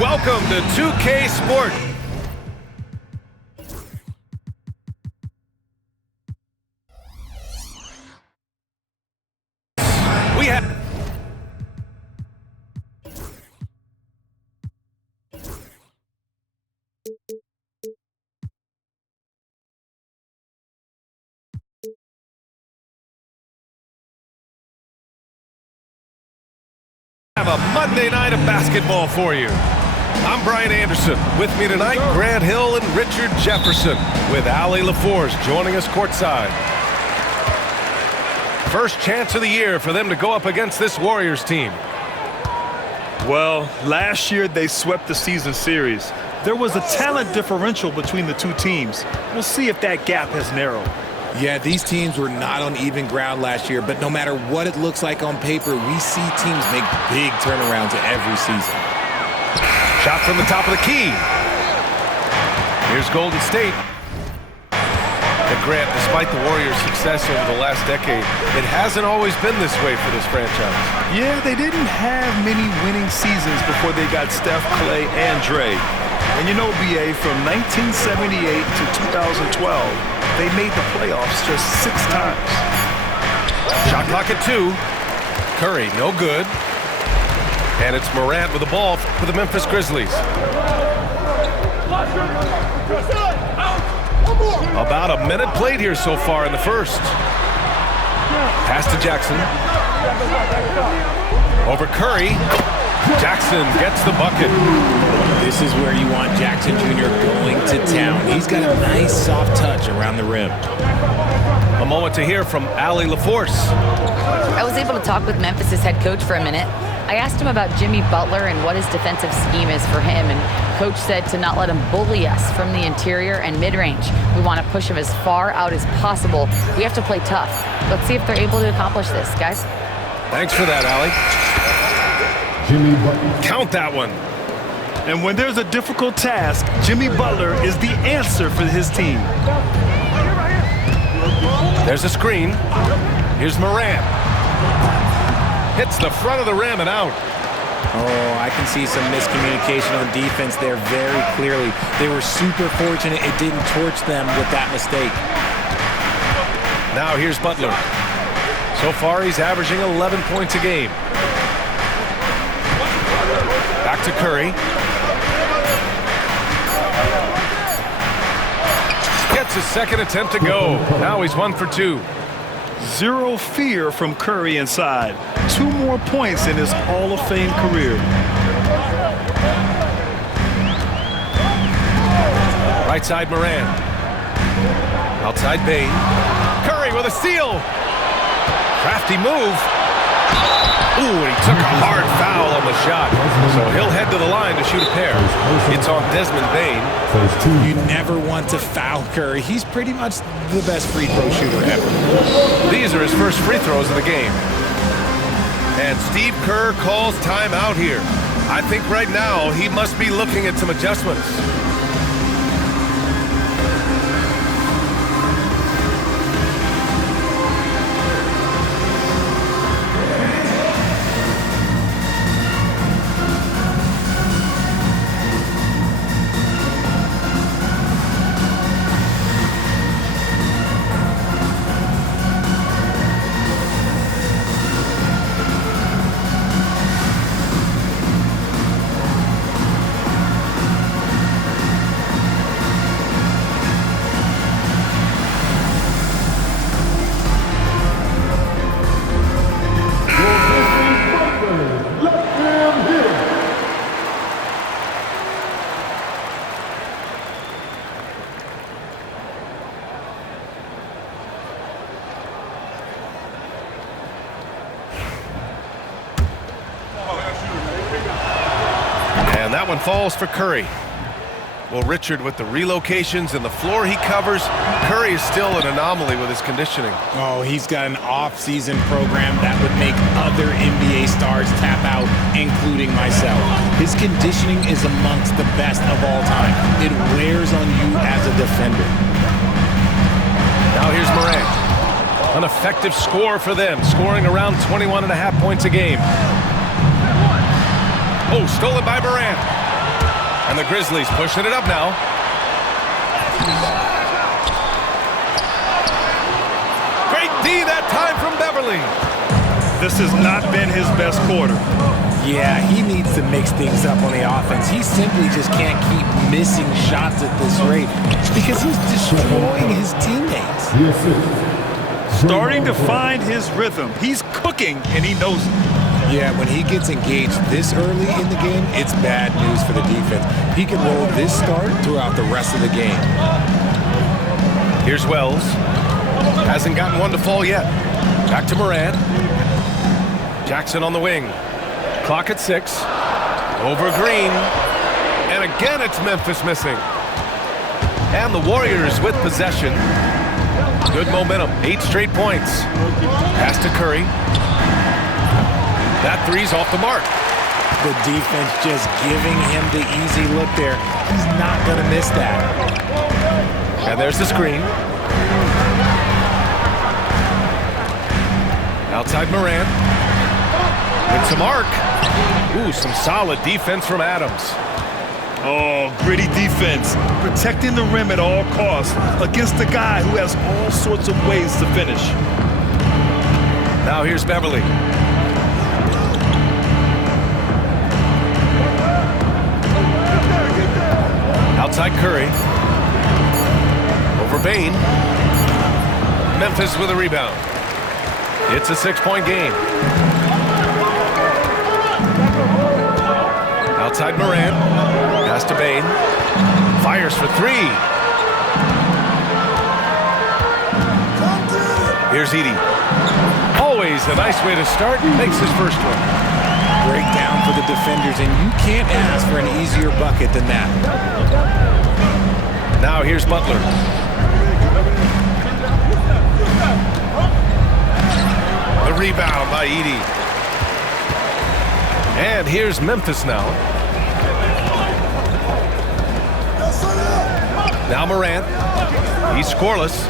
Welcome to 2K Sport. We have a Monday night of basketball for you. I'm Brian Anderson. With me tonight, Grant Hill and Richard Jefferson, with Allie LaForce joining us courtside. First chance of the year for them to go up against this Warriors team. Well, last year they swept the season series. There was a talent differential between the two teams. We'll see if that gap has narrowed. Yeah, these teams were not on even ground last year, but no matter what it looks like on paper, we see teams make big turnarounds every season. Shot from the top of the key. Here's Golden State. And Grant, despite the Warriors' success over the last decade, it hasn't always been this way for this franchise. Yeah, they didn't have many winning seasons before they got Steph, Clay, and Dre. And you know, BA, from 1978 to 2012, they made the playoffs just 6 times. Shot clock at 2. Curry, no good. And it's Morant with the ball for the Memphis Grizzlies. About a minute played here so far in the first. Pass to Jackson. Over Curry. Jackson gets the bucket. This is where you want Jackson Jr. going to town. He's got a nice soft touch around the rim. A moment to hear from Allie LaForce. I was able to talk with Memphis' head coach for a minute. I asked him about Jimmy Butler and what his defensive scheme is for him, and coach said to not let him bully us from the interior and mid-range. We want to push him as far out as possible. We have to play tough. Let's see if they're able to accomplish this, guys. Thanks for that, Allie. Count that one. And when there's a difficult task, Jimmy Butler is the answer for his team. There's a screen. Here's Morant. Hits the front of the rim and out. Oh, I can see some miscommunication on defense there very clearly. They were super fortunate it didn't torch them with that mistake. Now here's Butler. So far, he's averaging 11 points a game. Back to Curry. Gets his second attempt to go. Now he's 1 for 2. Zero fear from Curry inside. 2 more points in his Hall of Fame career. Right side Morant. Outside Bane. Curry with a steal. Crafty move. Ooh, and he took a hard foul on the shot. So he'll head to the line to shoot a pair. It's on Desmond Bane. You never want to foul Curry. He's pretty much the best free throw shooter ever. These are his first free throws of the game. And Steve Kerr calls timeout here. I think right now he must be looking at some adjustments. That one falls for Curry. Well, Richard, with the relocations and the floor he covers, Curry is still an anomaly with his conditioning. Oh, he's got an off-season program that would make other NBA stars tap out, including myself. His conditioning is amongst the best of all time. It wears on you as a defender. Now here's Morant. An effective score for them, scoring around 21.5 points a game. Oh, stolen by Morant. And the Grizzlies pushing it up now. Great D that time from Beverly. This has not been his best quarter. Yeah, he needs to mix things up on the offense. He simply just can't keep missing shots at this rate because he's destroying his teammates. Starting to find his rhythm. He's cooking, and he knows it. Yeah, when he gets engaged this early in the game, it's bad news for the defense. He can roll this start throughout the rest of the game. Here's Wells. Hasn't gotten one to fall yet. Back to Morant. Jackson on the wing. Clock at 6. Over Green. And again, it's Memphis missing. And the Warriors with possession. Good momentum. 8 straight points. Pass to Curry. That three's off the mark. The defense just giving him the easy look there. He's not going to miss that. And there's the screen. Outside Morant. It's a mark. Ooh, some solid defense from Adams. Oh, gritty defense. Protecting the rim at all costs against a guy who has all sorts of ways to finish. Now here's Beverly. Outside Curry. Over Bane. Memphis with a rebound. It's a 6-point game. Outside Morant. Pass to Bane. Fires for 3. Here's Edey. Always a nice way to start. Makes his first one. Breakdown for the defenders, and you can't ask for an easier bucket than that. Now here's Butler. The rebound by Edey. And here's Memphis now. Now Morant. He's scoreless.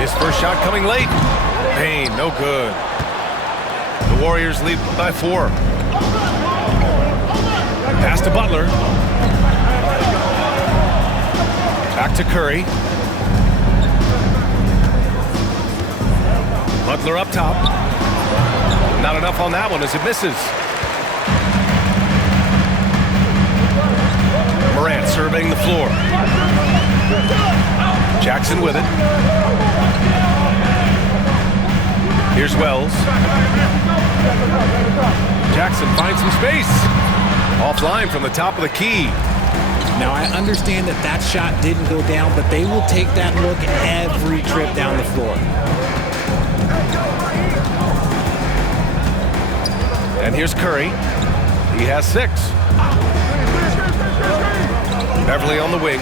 His first shot coming late. Payne, no good. The Warriors lead by 4. Pass to Butler. Back to Curry. Butler up top. Not enough on that one as it misses. Morant surveying the floor. Jackson with it. Here's Wells. Jackson finds some space. Offline from the top of the key. Now, I understand that that shot didn't go down, but they will take that look every trip down the floor. And here's Curry. He has 6. Beverly on the wing.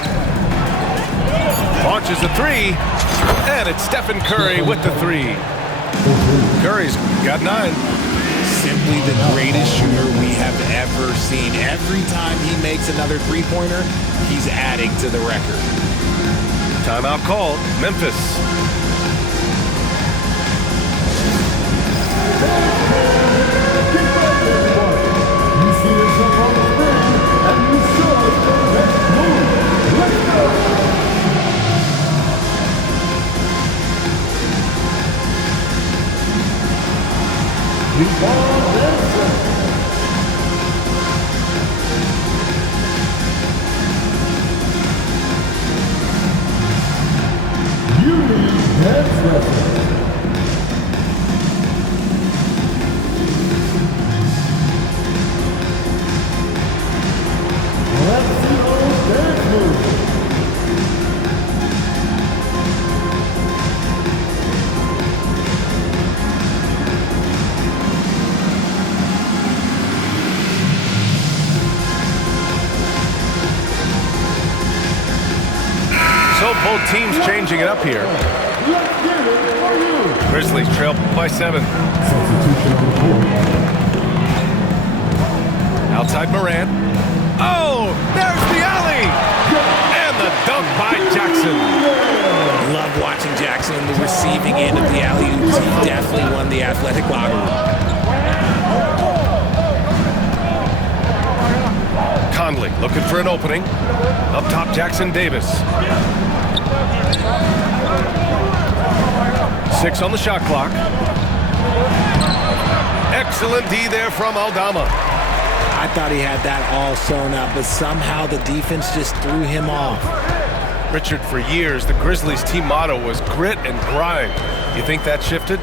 Launches a 3. And it's Stephen Curry with the 3. Curry's got 9. Simply the greatest shooter we have ever seen. Every time he makes another three-pointer, he's adding to the record. Timeout called. Memphis. So both teams changing it up here. Grizzlies trail by 7. Outside Morant. Oh, there's the alley! And the dunk by Jackson. Love watching Jackson in the receiving end of the alley-oops. He definitely won the athletic locker room. Looking for an opening. Up top, Jackson Davis. 6 on the shot clock. Excellent D there from Aldama. I thought he had that all sewn up, but somehow the defense just threw him off. Richard, for years, the Grizzlies' team motto was grit and grind. You think that shifted?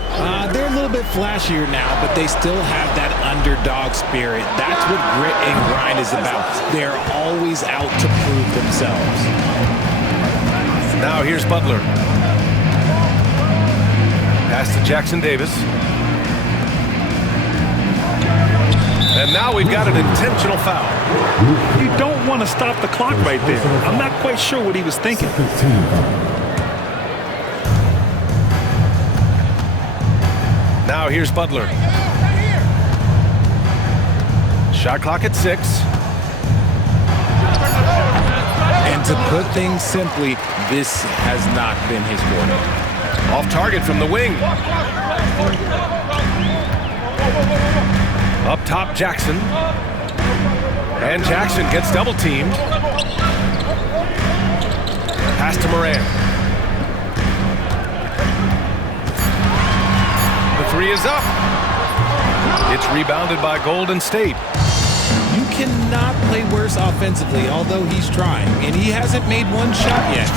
They're a little bit flashier now, but they still have that underdog spirit. That's what grit and grind is about. They're always out to prove themselves. Now here's Butler. Pass to Jackson Davis. And now we've got an intentional foul. You don't want to stop the clock right there. I'm not quite sure what he was thinking. Now here's Butler. Shot clock at 6. And to put things simply, this has not been his morning. Off target from the wing. Up top, Jackson. And Jackson gets double teamed. Pass to Moran. The 3 is up. It's rebounded by Golden State. You cannot play worse offensively, although he's trying, and he hasn't made one shot yet.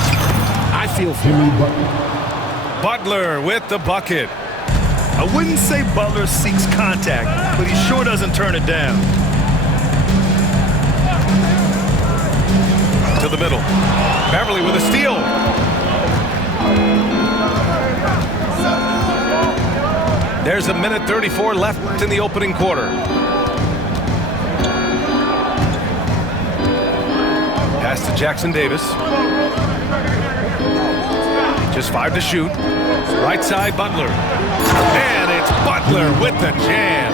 I feel for him. Butler with the bucket. I wouldn't say Butler seeks contact, but he sure doesn't turn it down. To the middle. Beverly with a steal. There's a minute 34 left in the opening quarter. Pass to Jackson Davis. Just 5 to shoot. Right side, Butler. And it's Butler with the jam.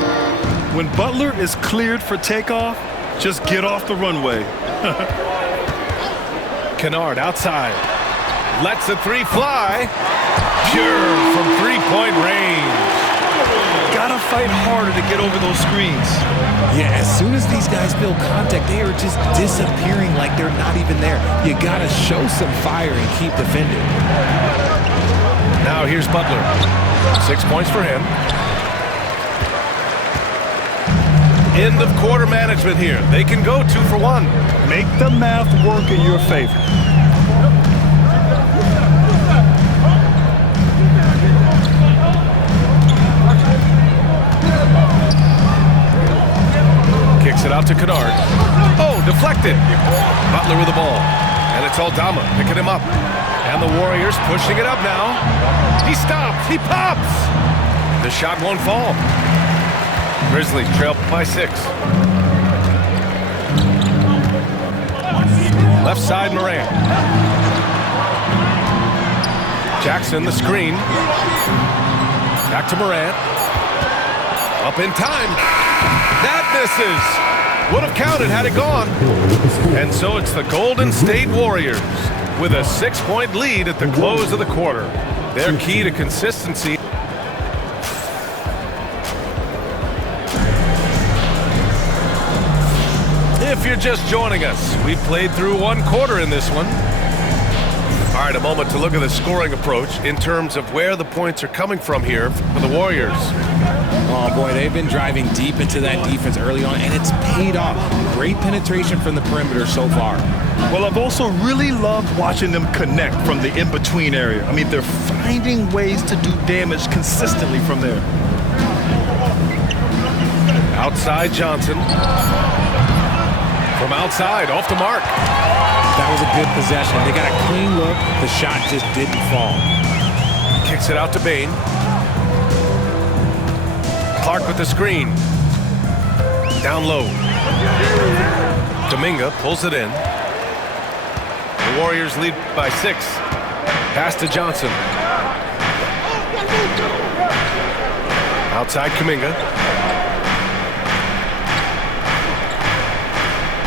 When Butler is cleared for takeoff, just get off the runway. Kennard outside. Lets the 3 fly. Pure from three-point range. Gotta fight harder to get over those screens. Yeah, as soon as these guys build contact, they are just disappearing like they're not even there. You gotta show some fire and keep defending. Now here's Butler. 6 points for him. End of quarter management here. They can go 2 for 1. Make the math work in your favor. Kicks it out to Kennard. Oh, deflected. Butler with the ball. And it's Aldama picking him up. And the Warriors pushing it up now. He stops. He pops. The shot won't fall. Grizzlies trail by 6. Left side, Moran. Jackson, the screen. Back to Moran. Up in time. That misses. Would have counted had it gone. And so it's the Golden State Warriors with a 6-point lead at the close of the quarter. Their key to consistency. If you're just joining us, we've played through 1 quarter in this one. All right, a moment to look at the scoring approach in terms of where the points are coming from here for the Warriors. Oh, boy, they've been driving deep into that defense early on, and it's paid off. Great penetration from the perimeter so far. Well, I've also really loved watching them connect from the in-between area. I mean, they're finding ways to do damage consistently from there. Outside Johnson. From outside, off the mark. That was a good possession. They got a clean look. The shot just didn't fall. Kicks it out to Bane. Clark with the screen. Down low. Dominga pulls it in. The Warriors lead by 6. Pass to Johnson. Outside Kuminga.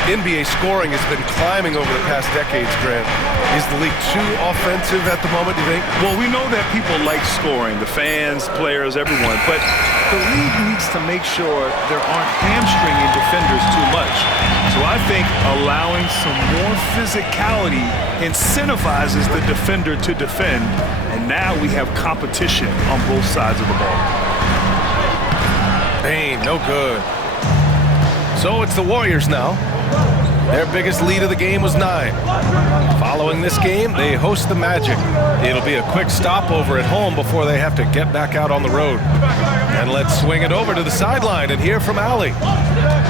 NBA scoring has been climbing over the past decades, Grant. Is the league too offensive at the moment, do you think? Well, we know that people like scoring, the fans, players, everyone, but the league needs to make sure there aren't hamstringing defenders too much. So I think allowing some more physicality incentivizes the defender to defend, and now we have competition on both sides of the ball. Bane, no good. So it's the Warriors now. Their biggest lead of the game was 9. Following this game, they host the Magic. It'll be a quick stopover at home before they have to get back out on the road. And let's swing it over to the sideline and hear from Allie.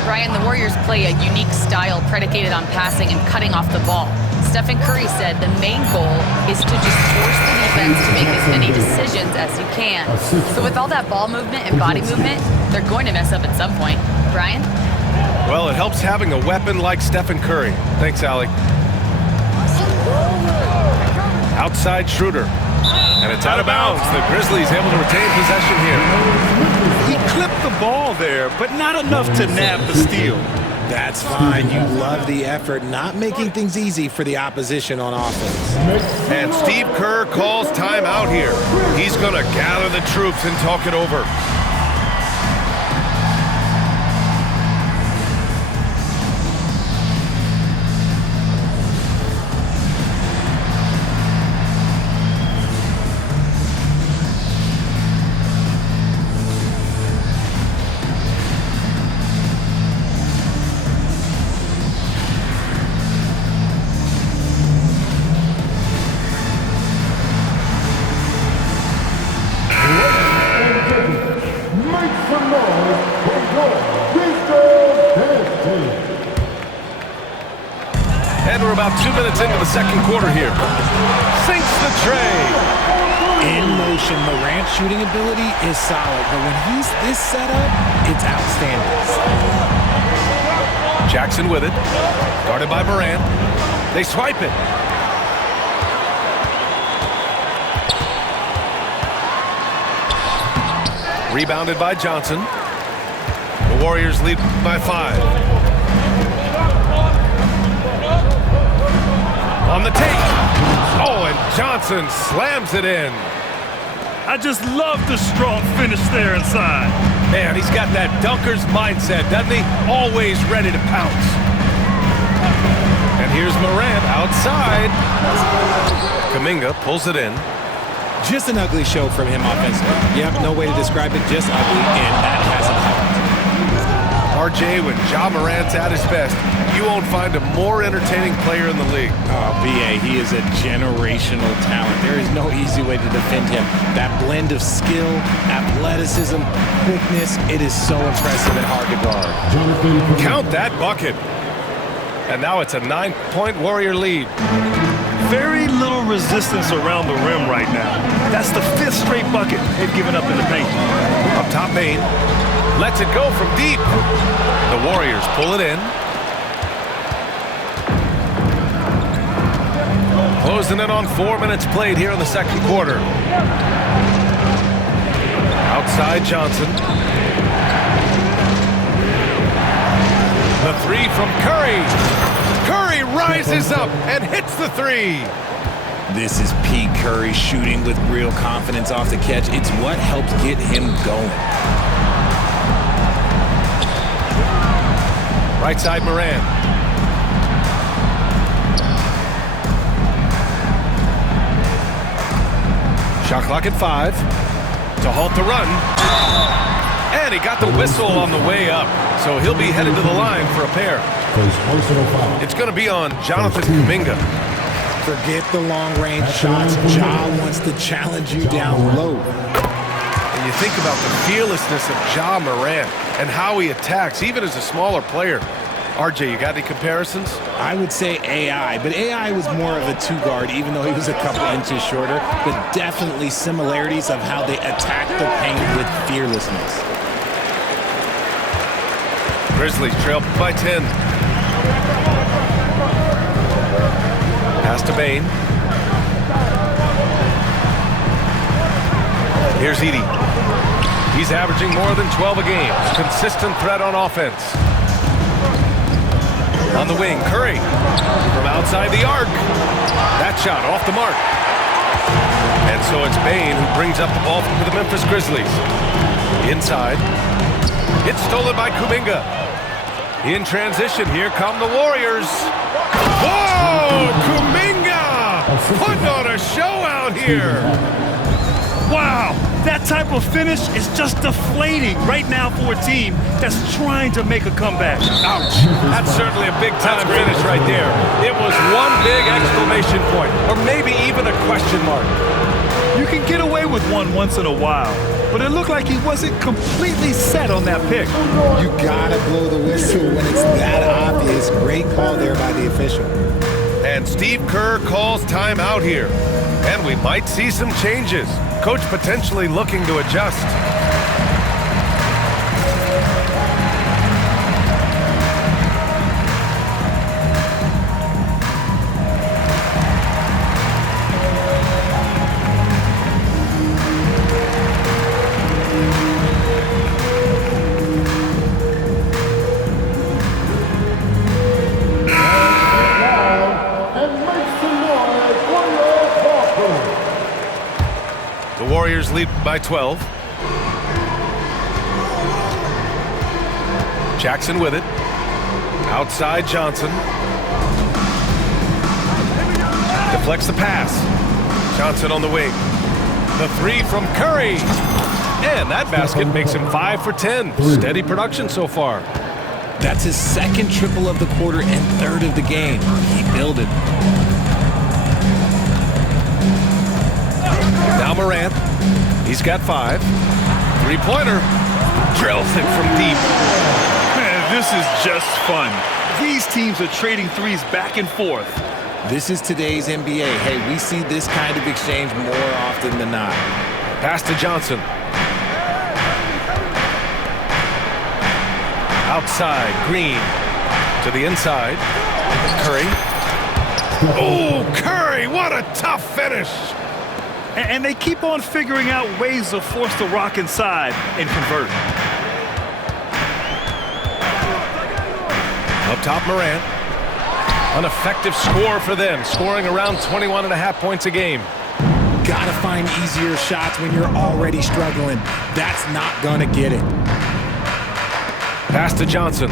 Brian, the Warriors play a unique style predicated on passing and cutting off the ball. Stephen Curry said the main goal is to just force the defense to make as many decisions as you can. So with all that ball movement and body movement, they're going to mess up at some point. Brian? Well, it helps having a weapon like Stephen Curry. Thanks, Allie. Outside Schroeder. And it's out of bounds. The Grizzlies able to retain possession here. He clipped the ball there, but not enough to nab the steal. That's fine. You love the effort, not making things easy for the opposition on offense. And Steve Kerr calls timeout here. He's going to gather the troops and talk it over. And we're about 2 minutes into the second quarter here. Sinks the tray. In motion, Morant's shooting ability is solid, but when he's this set up, it's outstanding. Jackson with it. Guarded by Morant. They swipe it. Rebounded by Johnson. The Warriors lead by 5. On the take. Oh, and Johnson slams it in. I just love the strong finish there inside. Man, he's got that dunker's mindset, doesn't he? Always ready to pounce. And here's Morant outside. Kuminga pulls it in. Just an ugly show from him offensively. Yep, no way to describe it, just ugly, and that hasn't helped. RJ, when Ja Morant's at his best, you won't find a more entertaining player in the league. Oh, BA, he is a generational talent. There is no easy way to defend him. That blend of skill, athleticism, quickness, it is so impressive and hard to guard. Count that bucket. And now it's a 9-point Warrior lead. Very little resistance around the rim right now. That's the 5th straight bucket they've given up in the paint. Up top, Bane. Lets it go from deep. The Warriors pull it in. Closing in on 4 minutes played here in the second quarter. Outside Johnson. The 3 from Curry. Curry rises up and hits the 3. This is Pete Curry shooting with real confidence off the catch. It's what helps get him going. Right side Morant. Shot clock at 5 to halt the run. And he got the whistle on the way up, so he'll be headed to the line for a pair. It's going to be on Jonathan Kuminga. Forget the long-range shots. Ja wants to challenge you down low. And you think about the fearlessness of Ja Morant and how he attacks, even as a smaller player. RJ, you got any comparisons? I would say AI, but AI was more of a 2-guard, even though he was a couple inches shorter, but definitely similarities of how they attack the paint with fearlessness. Grizzlies trail by 10. Pass to Bane. Here's Edey. He's averaging more than 12 a game. Consistent threat on offense. On the wing, Curry from outside the arc. That shot off the mark. And so it's Bane who brings up the ball for the Memphis Grizzlies. Inside. It's stolen by Kuminga. In transition, here come the Warriors. Whoa! Kuminga putting on a show out here. Wow, that type of finish is just deflating right now for a team that's trying to make a comeback. Ouch. That's certainly a big-time finish right there. It was one big exclamation point, or maybe even a question mark. You can get away with one once in a while, but it looked like he wasn't completely set on that pick. You gotta blow the whistle when it's that obvious. Great call there by the official. And Steve Kerr calls timeout here. And we might see some changes. Coach potentially looking to adjust. Warriors lead by 12. Jackson with it. Outside Johnson. Deflects the pass. Johnson on the wing. The three from Curry. And that basket makes him 5 for 10. Steady production so far. That's his second triple of the quarter and third of the game. He built it. Now Morant. He's got 5. Three-pointer. Drills it from deep. Man, this is just fun. These teams are trading threes back and forth. This is today's NBA. Hey, we see this kind of exchange more often than not. Pass to Johnson. Outside, Green. To the inside. Curry. Oh, Curry, what a tough finish. And they keep on figuring out ways to force the rock inside and convert. Up top, Morant. An effective score for them, scoring around 21.5 points a game. Gotta find easier shots when you're already struggling. That's not gonna get it. Pass to Johnson.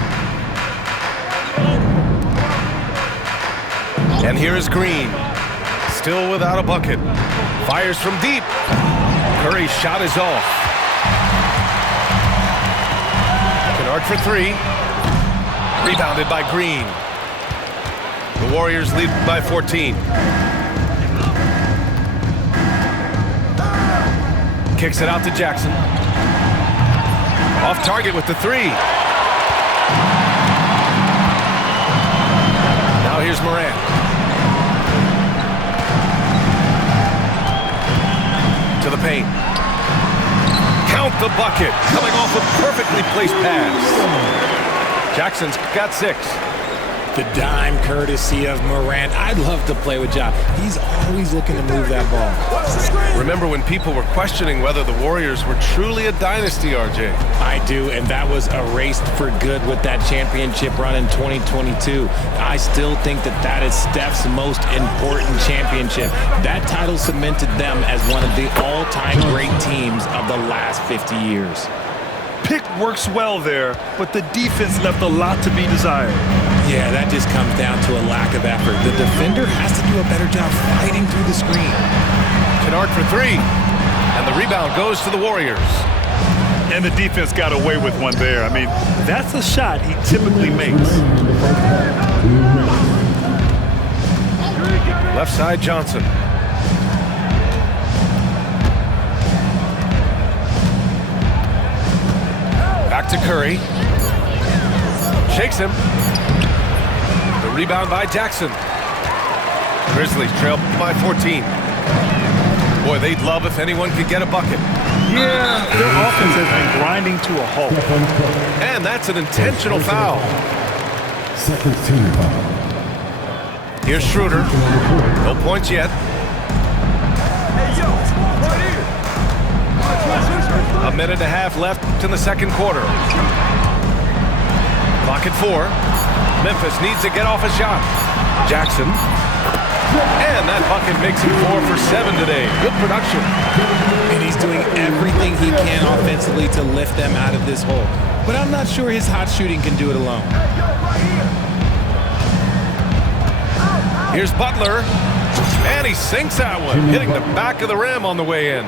And here is Green. Still without a bucket. Fires from deep. Curry's shot is off. Kennard for 3. Rebounded by Green. The Warriors lead by 14. Kicks it out to Jackson. Off target with the 3. Now here's Morant. To the paint. Count the bucket. Coming off a perfectly placed pass. Jackson's got 6. The dime courtesy of Morant. I'd love to play with Ja. He's always looking to move that ball. Remember when people were questioning whether the Warriors were truly a dynasty, RJ? I do, and that was erased for good with that championship run in 2022. I still think that is Steph's most important championship. That title cemented them as one of the all-time great teams of the last 50 years. Pick works well there, but the defense left a lot to be desired. Yeah, that just comes down to a lack of effort. The defender has to do a better job fighting through the screen. Kennard for 3. And the rebound goes to the Warriors. And the defense got away with one there. I mean, that's a shot he typically makes. Left side, Johnson. Back to Curry. Shakes him. The rebound by Jackson. Grizzlies trail by 14. Boy, they'd love if anyone could get a bucket. Yeah, their offense has been grinding to a halt. And that's an intentional foul. Second team foul. Here's Schroeder. No points yet. A minute and a half left in the second quarter. Clock at 4. Memphis needs to get off a shot. Jackson. And that bucket makes him 4 for 7 today. Good production. And he's doing everything he can offensively to lift them out of this hole. But I'm not sure his hot shooting can do it alone. Here's Butler. And he sinks that one, hitting the back of the rim on the way in.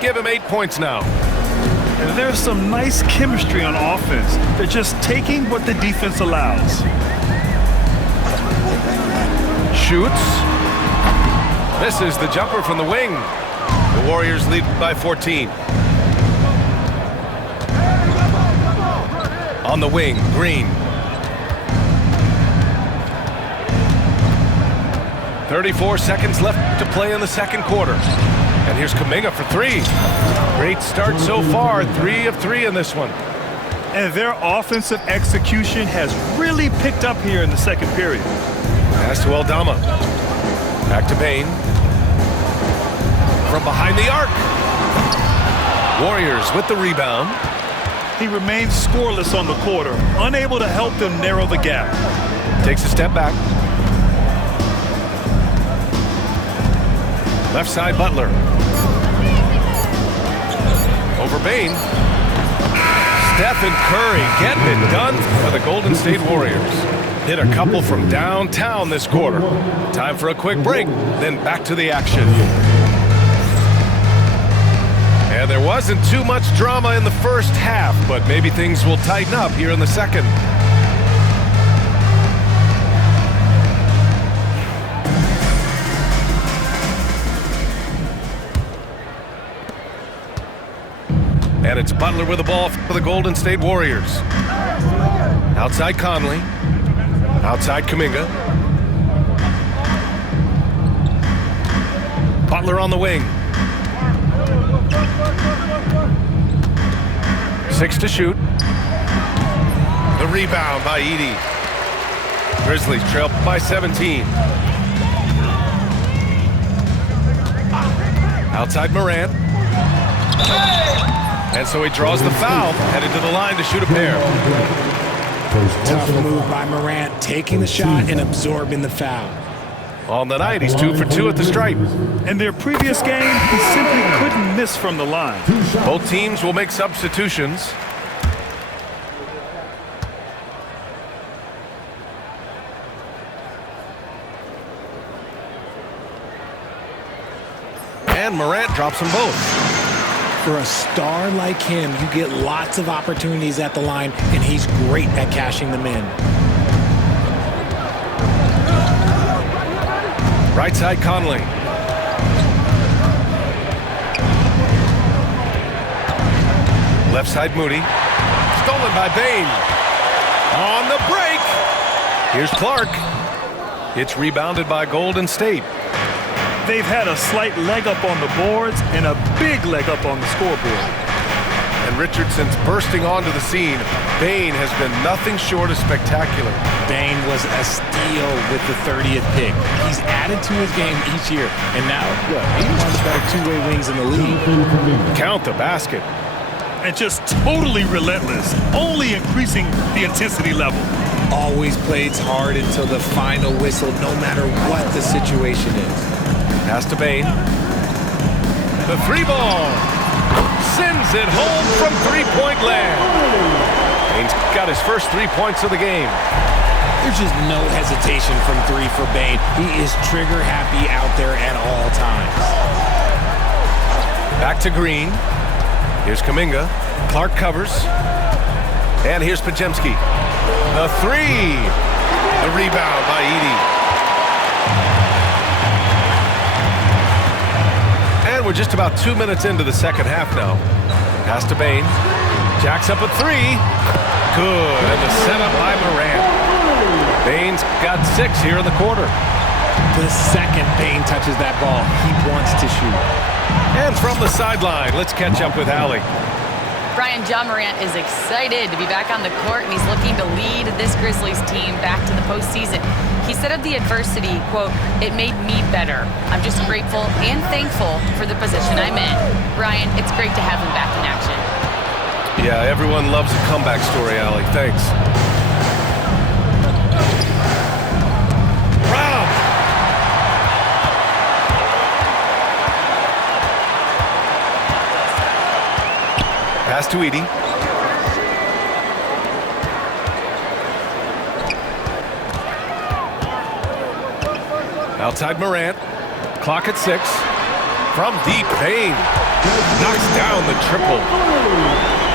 Give him 8 points now. And there's some nice chemistry on offense. They're just taking what the defense allows. Shoots. Misses the jumper from the wing. The Warriors lead by 14. On the wing, Green. 34 seconds left to play in the second quarter. And here's Kuminga for 3. Great start so far, 3 of 3 in this one. And their offensive execution has really picked up here in the second period. Pass to Aldama. Back to Bane. From behind the arc. Warriors with the rebound. He remains scoreless on the quarter, unable to help them narrow the gap. Takes a step back. Left side, Butler. Over Bane. Stephen Curry getting it done for the Golden State Warriors. Hit a couple from downtown this quarter. Time for a quick break, then back to the action. And there wasn't too much drama in the first half, but maybe things will tighten up here in the second. And it's Butler with the ball for the Golden State Warriors. Outside Conley. Outside Kuminga. Butler on the wing. 6 to shoot. The rebound by Edey. Grizzlies trail by 17. Outside Morant. And so he draws the foul, headed to the line to shoot a pair. Tough move by Morant, taking the shot and absorbing the foul. On the night, he's 2 for 2 at the stripe. In their previous game, he simply couldn't miss from the line. Both teams will make substitutions. And Morant drops them both. For a star like him, you get lots of opportunities at the line, and he's great at cashing them in. Right side, Conley. Left side, Moody. Stolen by Bane. On the break. Here's Clark. It's rebounded by Golden State. They've had a slight leg up on the boards and a big leg up on the scoreboard. And Richardson's bursting onto the scene. Bane has been nothing short of spectacular. Bane was a steal with the 30th pick. He's added to his game each year. And now, he's one of the better two-way wings in the league. Count the basket. And just totally relentless, only increasing the intensity level. Always plays hard until the final whistle, no matter what the situation is. Pass to Bane. The 3-ball. Sends it home from three-point land. Bane's got his first 3 points of the game. There's just no hesitation from 3 for Bane. He is trigger happy out there at all times. Back to Green. Here's Kuminga. Clark covers. And here's Podziemski. The 3. The rebound by Edey. We're just about 2 minutes into the second half now. Pass to Bane. Jacks up a 3. Good. And the setup by Morant. Bane's got 6 here in the quarter. The second Bane touches that ball, he wants to shoot. And from the sideline, let's catch up with Allie. Brian, Ja Morant is excited to be back on the court, and he's looking to lead this Grizzlies team back to the postseason. He said of the adversity, quote, "It made me better. I'm just grateful and thankful for the position I'm in." Brian, it's great to have him back in action. Yeah, everyone loves a comeback story, Allie. Thanks. Pass to Edey. Outside Morant. Clock at 6. From deep, Bane knocks down the triple.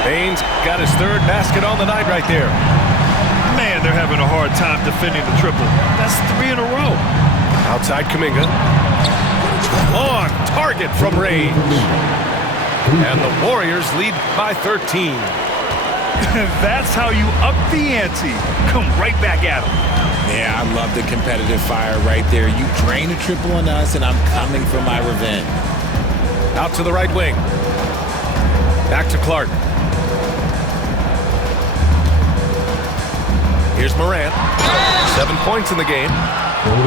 Bane's got his third basket on the night right there. Man, they're having a hard time defending the triple. That's 3 in a row. Outside Kuminga. On target from range. And the Warriors lead by 13. That's how you up the ante. Come right back at them. Yeah, I love the competitive fire right there. You drain a triple on us, and I'm coming for my revenge. Out to the right wing. Back to Clark. Here's Morant. 7 points in the game.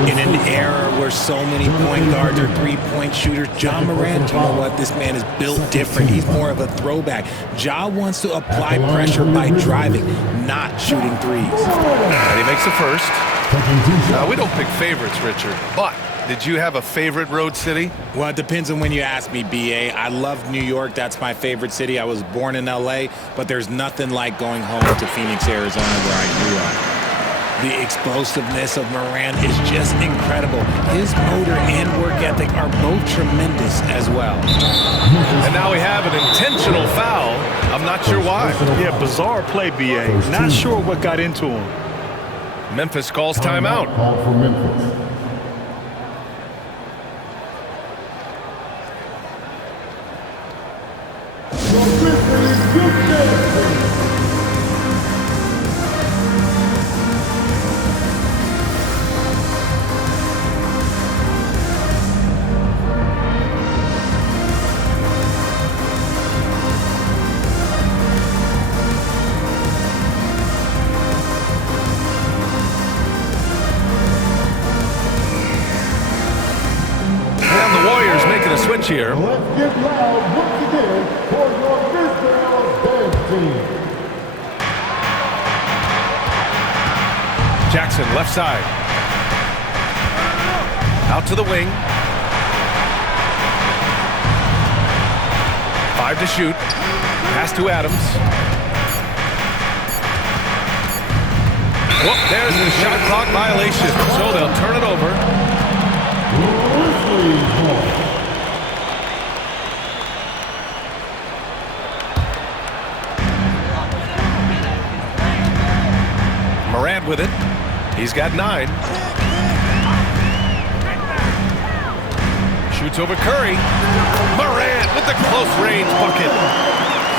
In an era where so many point guards are three-point shooters, Ja Morant, you know what? This man is built different. He's more of a throwback. Ja wants to apply pressure by driving, not shooting threes. And he makes the first. Now, we don't pick favorites, Richard, but did you have a favorite road city? Well, it depends on when you ask me, B.A. I love New York. That's my favorite city. I was born in L.A., but there's nothing like going home to Phoenix, Arizona, where I grew up. The explosiveness of Morant is just incredible. His motor and work ethic are both tremendous as well. And now we have an intentional foul. I'm not sure why. Yeah, bizarre play, B.A. Not sure what got into him. Memphis calls timeout. Call for Memphis. Switch here. Let's get loud once again for your Israel dance team. Jackson, left side. Out to the wing. 5 to shoot. Pass to Adams. Whoop, there's the shot clock violation. So they'll turn it over. Morant with it. He's got 9. Shoots over Curry. Morant with the close range bucket.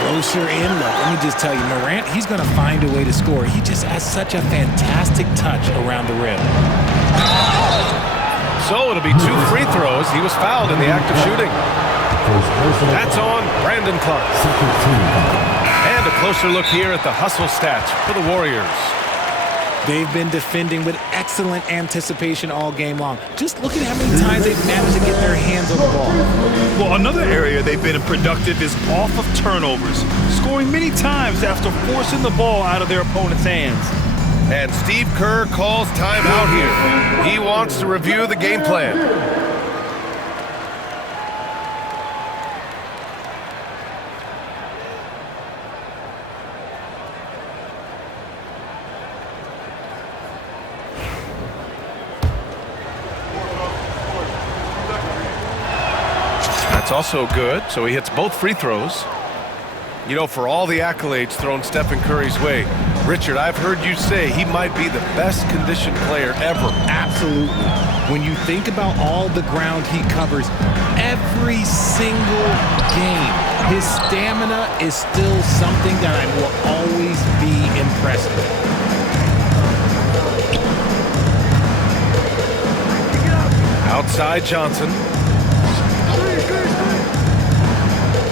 Closer in, look, let me just tell you, Morant, he's going to find a way to score. He just has such a fantastic touch around the rim. So it'll be 2 free throws. He was fouled in the act of shooting. That's on Brandon Clark. And a closer look here at the hustle stats for the Warriors. They've been defending with excellent anticipation all game long. Just look at how many times they've managed to get their hands on the ball. Well, another area they've been productive is off of turnovers, scoring many times after forcing the ball out of their opponent's hands. And Steve Kerr calls timeout here. He wants to review the game plan. That's also good, so he hits both free throws. You know, for all the accolades thrown Stephen Curry's way, Richard, I've heard you say he might be the best conditioned player ever. Absolutely. When you think about all the ground he covers every single game, his stamina is still something that I will always be impressed with. Outside Johnson.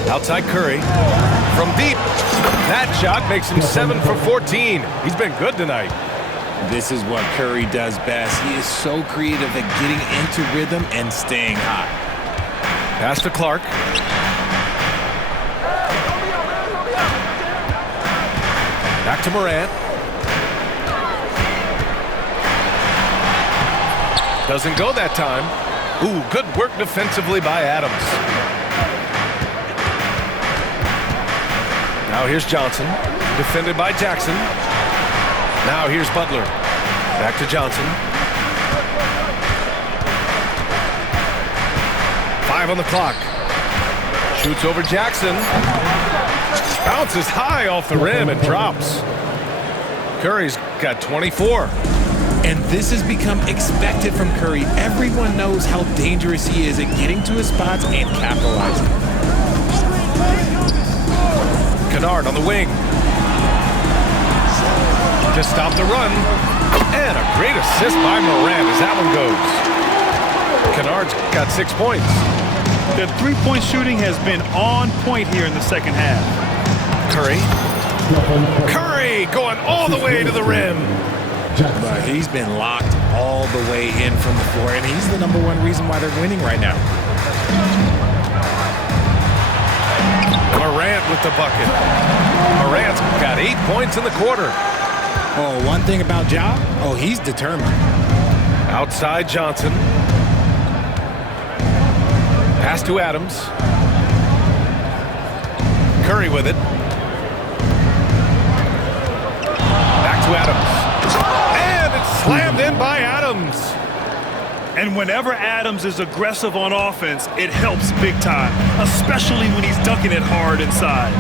Outside Curry. From deep. That shot makes him 7 for 14. He's been good tonight. This is what Curry does best. He is so creative at getting into rhythm and staying hot. Pass to Clark. Back to Morant. Doesn't go that time. Ooh, good work defensively by Adams. Now here's Johnson, defended by Jackson. Now here's Butler. Back to Johnson. 5 on the clock. Shoots over Jackson. Bounces high off the rim and drops. Curry's got 24. And this has become expected from Curry. Everyone knows how dangerous he is at getting to his spots and capitalizing. Kennard on the wing. To stop the run. And a great assist by Morant as that one goes. Kennard's got 6 points. The three-point shooting has been on point here in the second half. Curry. Curry going all the way to the rim. But he's been locked all the way in from the floor, and he's the #1 reason why they're winning right now. Morant with the bucket. Morant's got 8 points in the quarter. Oh, one thing about Ja, he's determined. Outside Johnson. Pass to Adams. Curry with it. Back to Adams. And it's slammed in by Adams. And whenever Adams is aggressive on offense, it helps big time, especially when he's dunking it hard inside.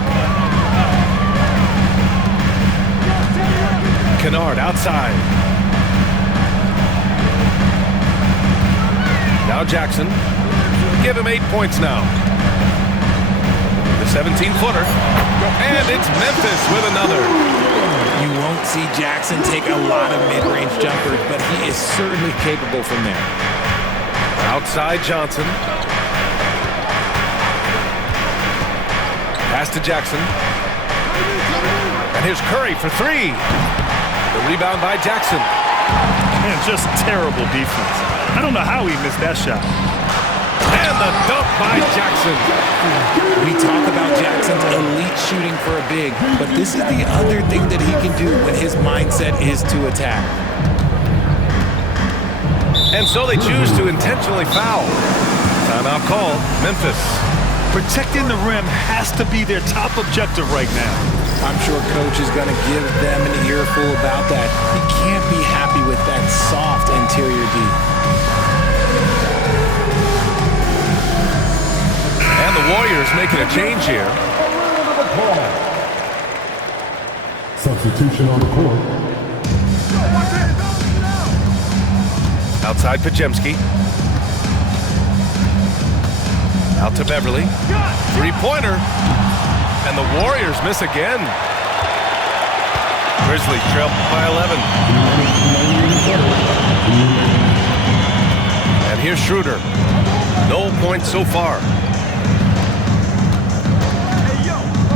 Kennard outside. Now Jackson. Give him 8 points now. The 17-footer. And it's Memphis with another. You won't see Jackson take a lot of mid-range jumpers, but he is certainly capable from there. Outside Johnson. Pass to Jackson. And here's Curry for 3. The rebound by Jackson. Man, just terrible defense. I don't know how he missed that shot. And the dunk by Jackson. We talk about Jackson's elite shooting for a big, but this is the other thing that he can do when his mindset is to attack. And so they choose to intentionally foul. Timeout call, Memphis. Protecting the rim has to be their top objective right now. I'm sure coach is going to give them an earful about that. He can't be happy with that soft interior D. And the Warriors making a change here. Substitution on the court. Outside Podziemski. Out to Beverly. Three-pointer. And the Warriors miss again. Grizzlies trail by 11. And here's Schroeder. No points so far.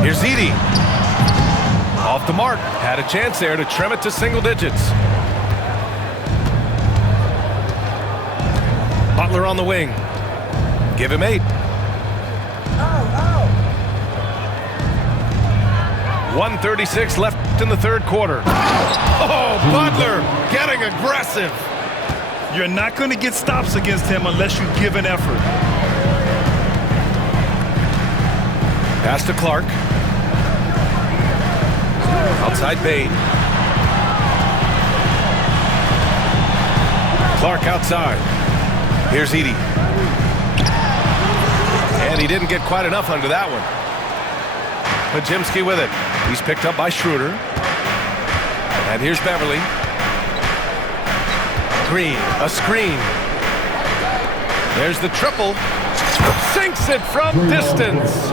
Here's Edey. Off the mark. Had a chance there to trim it to single digits. Butler on the wing. Give him 8. 1:36 left in the third quarter. Oh, Butler getting aggressive. You're not going to get stops against him unless you give an effort. Pass to Clark. Outside Bane. Clark outside. Here's Edey. And he didn't get quite enough under that one. Podziemski with it. He's picked up by Schroeder. And here's Beverly. Green, a screen. There's the triple. Sinks it from distance.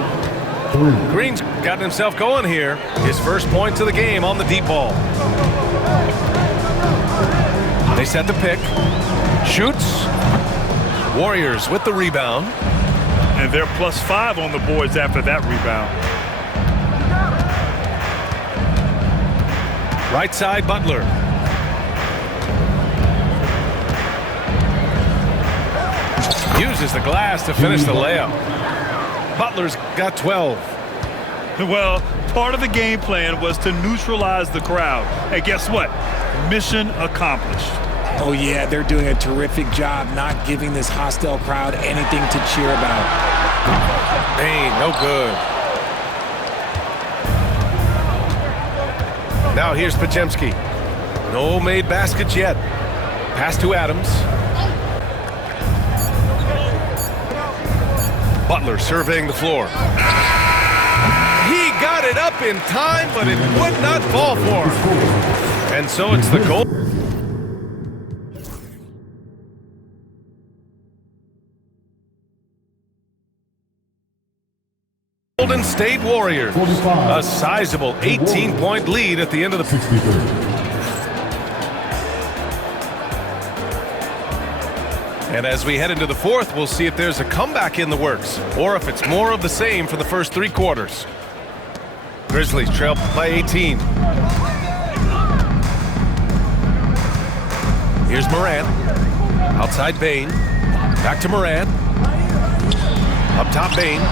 Green's gotten himself going here. His first points of the game on the deep ball. They set the pick. Shoots. Warriors with the rebound. And they're +5 on the boards after that rebound. Right side, Butler. Uses the glass to finish the layup. Butler's got 12. Well, part of the game plan was to neutralize the crowd. And guess what? Mission accomplished. Oh, yeah, they're doing a terrific job not giving this hostile crowd anything to cheer about. Bane, no good. Now here's Podziemski. No made baskets yet. Pass to Adams. Butler surveying the floor. He got it up in time, but it would not fall for him. And so it's the Golden State Warriors. A sizable 18-point lead at the end of the 63. And as we head into the fourth, we'll see if there's a comeback in the works or if it's more of the same for the first 3 quarters. Grizzlies trail by 18. Here's Morant. Outside Bane. Back to Morant. Up top Bane.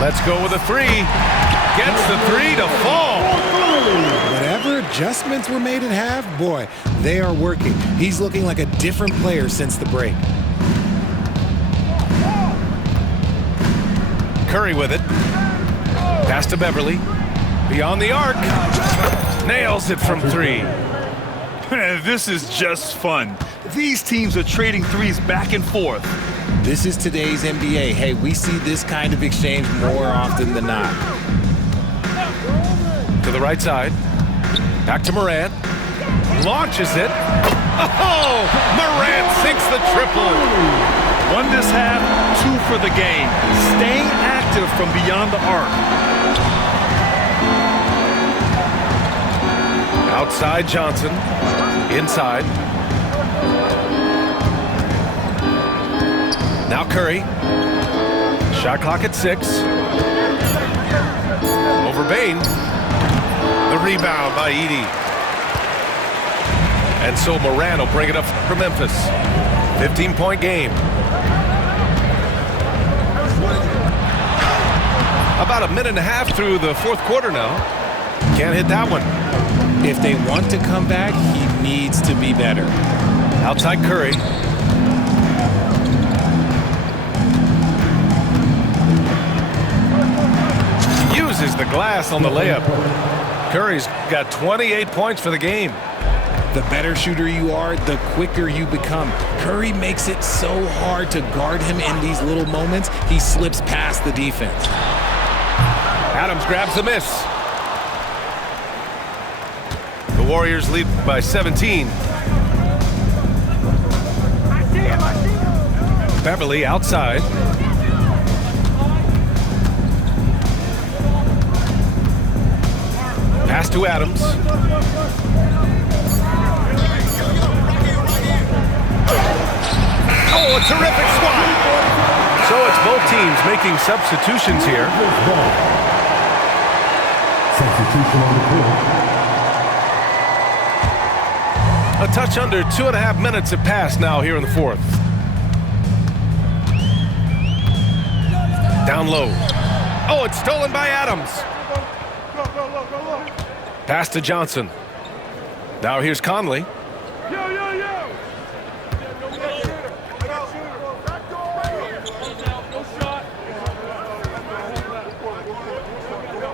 Let's go with a 3. Gets the 3 to fall. Whatever adjustments were made at half, boy, they are working. He's looking like a different player since the break. Curry with it. Pass to Beverly. Beyond the arc. Nails it from 3. This is just fun. These teams are trading threes back and forth. This is today's NBA. Hey, we see this kind of exchange more often than not. To the right side. Back to Morant. Launches it. Oh! Morant sinks the triple. 1 this half, 2 for the game. Staying active from beyond the arc. Outside Johnson. Inside. Now Curry. Shot clock at 6. Over Bane. The rebound by Edey. And so Morant will bring it up for Memphis. 15-point game. About a minute and a half through the fourth quarter now. Can't hit that one. If they want to come back, he needs to be better. Outside Curry. Uses the glass on the layup. Curry's got 28 points for the game. The better shooter you are, the quicker you become. Curry makes it so hard to guard him in these little moments. He slips past the defense. Adams grabs the miss. The Warriors lead by 17. Beverly outside. Pass to Adams. Oh, a terrific swat. So it's both teams making substitutions here. Substitution on the court. A touch under 2.5 minutes have passed now here in the fourth. Down low. Oh, it's stolen by Adams. Pass to Johnson. Now here's Conley.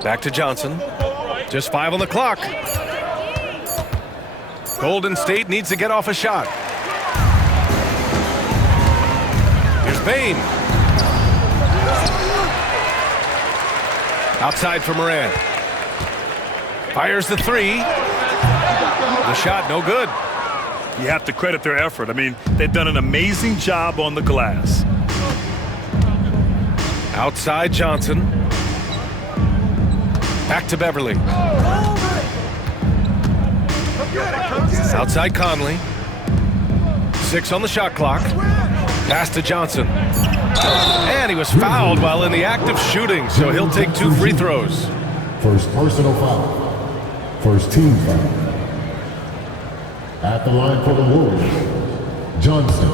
Back to Johnson. Just 5 on the clock. Golden State needs to get off a shot. Here's Bane. Outside for Morant. Fires the 3. The shot no good. You have to credit their effort. I mean, they've done an amazing job on the glass. Outside Johnson. Back to Beverly. Outside Conley. 6 on the shot clock. Pass to Johnson. And he was fouled while in the act of shooting, so he'll take 2 free throws. First personal foul. First team foul. At the line for the Warriors, Johnson.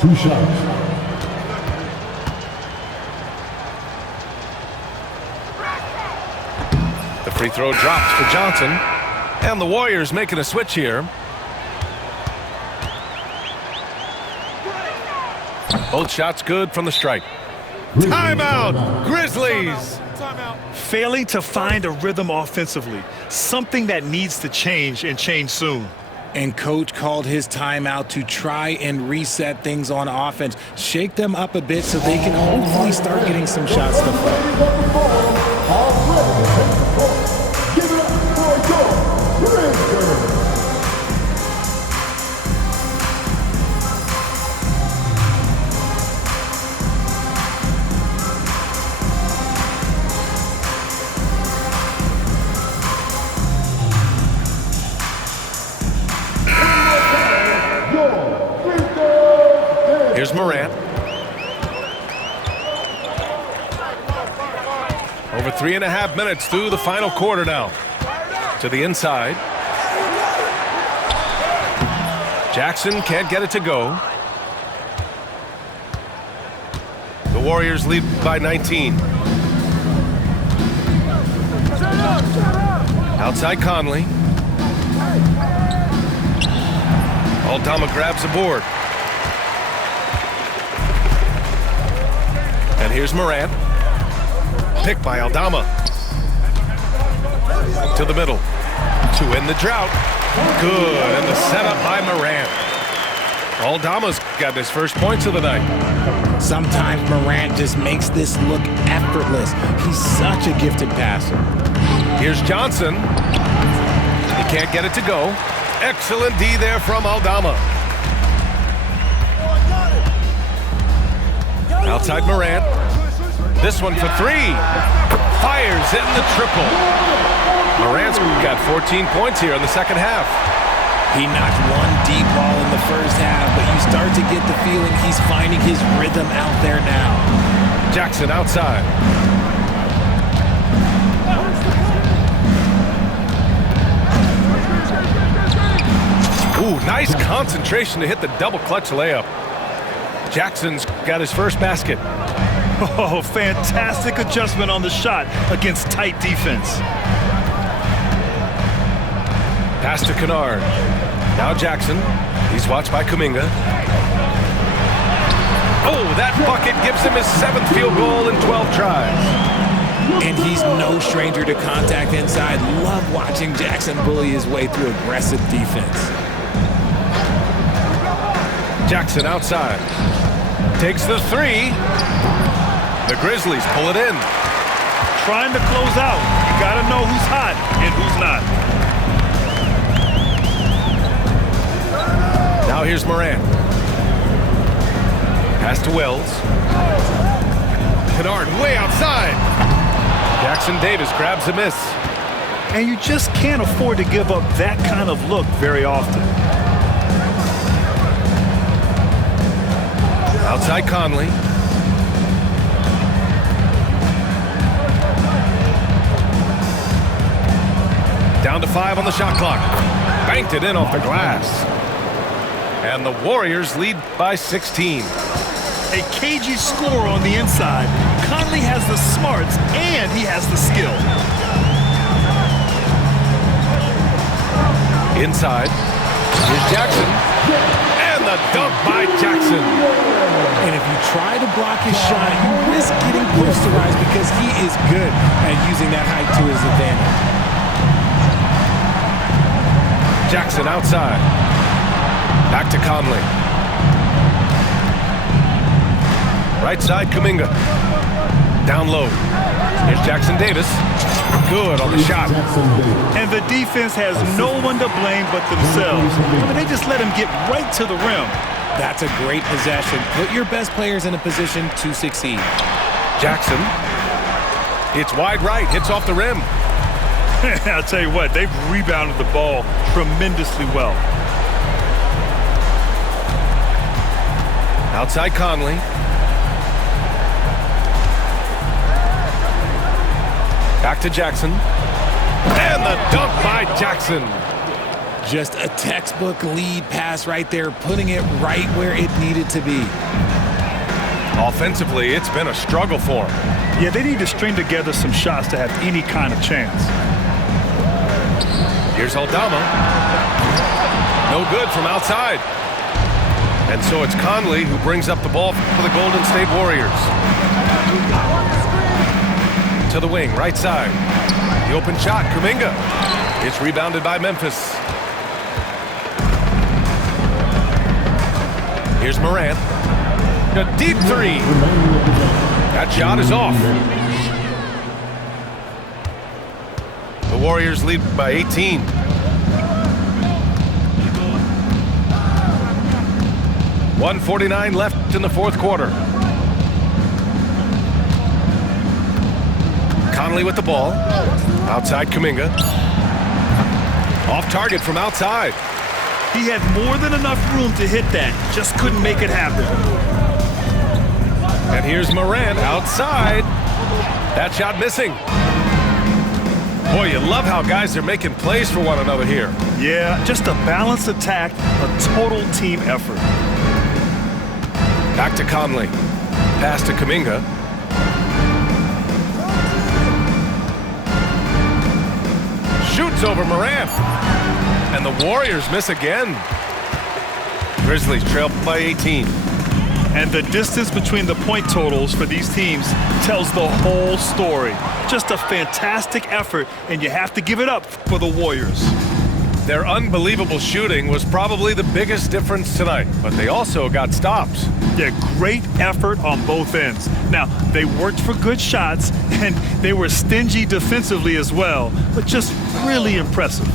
2 shots. The free throw drops for Johnson. And the Warriors making a switch here. Both shots good from the stripe. Timeout, Grizzlies. Failing to find a rhythm offensively, something that needs to change and change soon. And coach called his timeout to try and reset things on offense, shake them up a bit so they can hopefully start getting some shots to fall. Give it up for your Grizzlies. Here's Morant. Over 3.5 minutes through the final quarter now. To the inside. Jackson can't get it to go. The Warriors lead by 19. Outside Conley. Aldama grabs a board. And here's Morant. Picked by Aldama. To the middle. To end the drought. Good. And the setup by Morant. Aldama's got his first points of the night. Sometimes Morant just makes this look effortless. He's such a gifted passer. Here's Johnson. He can't get it to go. Excellent D there from Aldama. Outside Morant. This one for three. Fires in the triple. Morant's got 14 points here in the second half. He knocked one deep ball in the first half, but you start to get the feeling he's finding his rhythm out there now. Jackson outside. Ooh, nice concentration to hit the double clutch layup. Jackson's got his first basket. Oh, fantastic adjustment on the shot against tight defense. Pass to Kennard. Now Jackson. He's watched by Kuminga. Oh, that bucket gives him his 7th field goal in 12 tries. And he's no stranger to contact inside. Love watching Jackson bully his way through aggressive defense. Jackson outside. Takes the three. The Grizzlies pull it in. Trying to close out. You got to know who's hot and who's not. Now here's Morant. Pass to Wells. Kennard way outside. Jackson Davis grabs a miss. And you just can't afford to give up that kind of look very often. Outside Conley. Down to 5 on the shot clock. Banked it in off the glass. And the Warriors lead by 16. A cagey score on the inside. Conley has the smarts and he has the skill. Inside. Here's Jackson. And the dunk by Jackson. And if you try to block his shot, you risk getting posterized because he is good at using that height to his advantage. Jackson outside. Back to Conley. Right side, Kuminga. Down low. Here's Jackson Davis. Good on the shot. And the defense has no one to blame but themselves. I mean, they just let him get right to the rim. That's a great possession. Put your best players in a position to succeed. Jackson. It's wide right. Hits off the rim. I'll tell you what, they've rebounded the ball tremendously well. Outside Conley. Back to Jackson. And the dunk by Jackson. Just a textbook lead pass right there, putting it right where it needed to be. Offensively, it's been a struggle for him. Yeah, they need to string together some shots to have any kind of chance. Here's Aldama. No good from outside. And so it's Conley who brings up the ball for the Golden State Warriors. to the wing, right side. The open shot, Kuminga. It's rebounded by Memphis. Here's Morant. A deep three. That shot is off. The Warriors lead by 18. .149 left in the fourth quarter. Conley with the ball. Outside Kuminga. Off target from outside. He had more than enough room to hit that. Just couldn't make it happen. And here's Morant outside. That shot missing. Boy, you love how guys are making plays for one another here. Yeah, just a balanced attack, a total team effort. Back to Conley. Pass to Kuminga. Shoots over Morant. And the Warriors miss again. Grizzlies trail by 18. And the distance between the point totals for these teams tells the whole story. Just a fantastic effort, and you have to give it up for the Warriors. Their unbelievable shooting was probably the biggest difference tonight, but they also got stops. Yeah, great effort on both ends. Now, they worked for good shots, and they were stingy defensively as well, but just really impressive.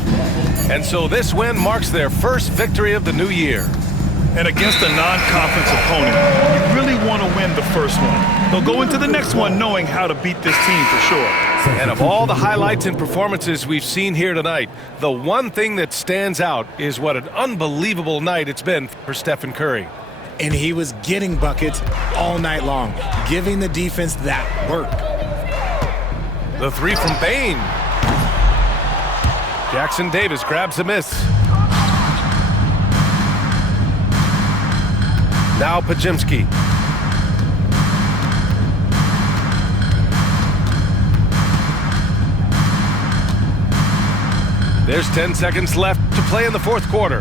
And so this win marks their first victory of the new year. And against a non-conference opponent, you really want to win the first one. They'll go into the next one knowing how to beat this team for sure. And of all the highlights and performances we've seen here tonight, the one thing that stands out is what an unbelievable night it's been for Stephen Curry. And he was getting buckets all night long, giving the defense that work. The three from Bane. Jackson Davis grabs a miss. Now Podziemski. There's 10 seconds left to play in the fourth quarter.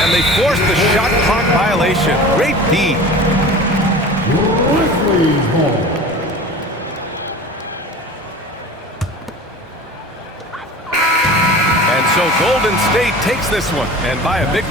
And they forced the shot clock violation. Great D. Grizzlies ball. And so Golden State takes this one, and by a big